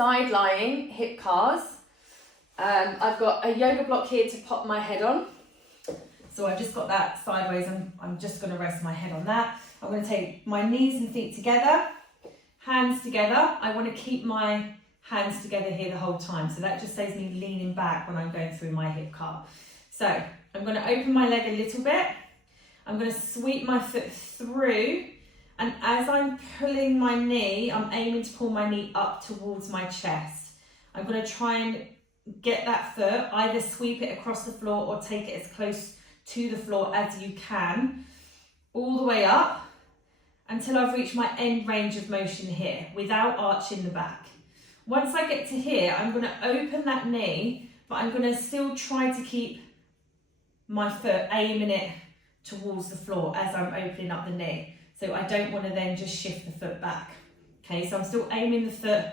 side lying hip cars. I've got a yoga block here to pop my head on. So I've just got that sideways, and I'm just going to rest my head on that. I'm going to take my knees and feet together, hands together. I want to keep my hands together here the whole time. So that just saves me leaning back when I'm going through my hip car. So I'm going to open my leg a little bit. I'm going to sweep my foot through. And as I'm pulling my knee, I'm aiming to pull my knee up towards my chest. I'm going to try and get that foot, either sweep it across the floor or take it as close to the floor as you can, all the way up until I've reached my end range of motion here without arching the back. Once I get to here, I'm going to open that knee, but I'm going to still try to keep my foot aiming it towards the floor as I'm opening up the knee. So I don't want to then just shift the foot back. Okay, so I'm still aiming the foot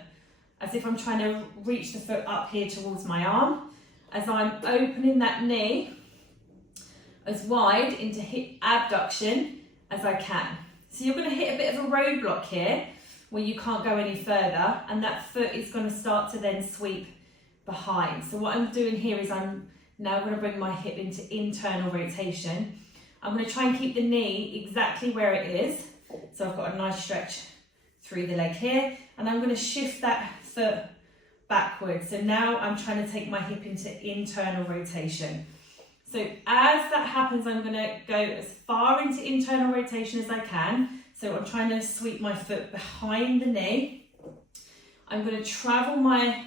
as if I'm trying to reach the foot up here towards my arm, as I'm opening that knee as wide into hip abduction as I can. So you're going to hit a bit of a roadblock here where you can't go any further, and that foot is going to start to then sweep behind. So what I'm doing here is I'm now going to bring my hip into internal rotation. I'm going to try and keep the knee exactly where it is. So I've got a nice stretch through the leg here, and I'm going to shift that foot backwards. So now I'm trying to take my hip into internal rotation. So as that happens, I'm going to go as far into internal rotation as I can. So I'm trying to sweep my foot behind the knee. I'm going to travel my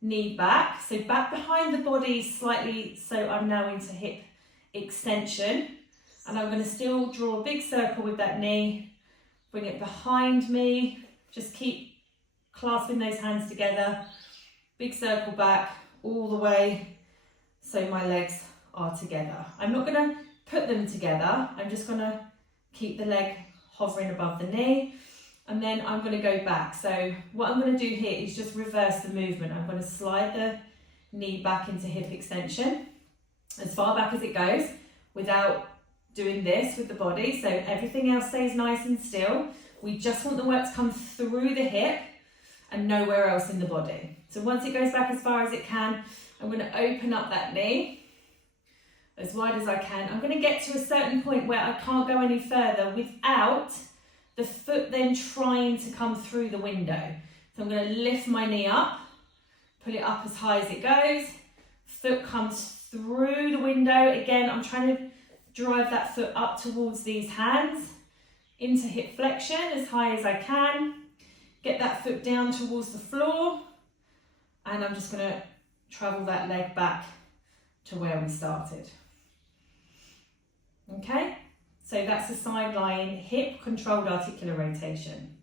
knee back, so back behind the body slightly, so I'm now into hip extension. And I'm going to still draw a big circle with that knee, bring it behind me, just keep clasping those hands together, big circle back all the way so my legs are together. I'm not going to put them together, I'm just going to keep the leg hovering above the knee, and then I'm going to go back. So what I'm going to do here is just reverse the movement. I'm going to slide the knee back into hip extension as far back as it goes without doing this with the body, so everything else stays nice and still. We just want the work to come through the hip and nowhere else in the body. So once it goes back as far as it can, I'm going to open up that knee as wide as I can. I'm going to get to a certain point where I can't go any further without the foot then trying to come through the window. So I'm going to lift my knee up, pull it up as high as it goes, foot comes through the window. Again, I'm trying to drive that foot up towards these hands into hip flexion as high as I can. Get that foot down towards the floor, and I'm just going to travel that leg back to where we started. Okay, so that's a side lying hip controlled articular rotation.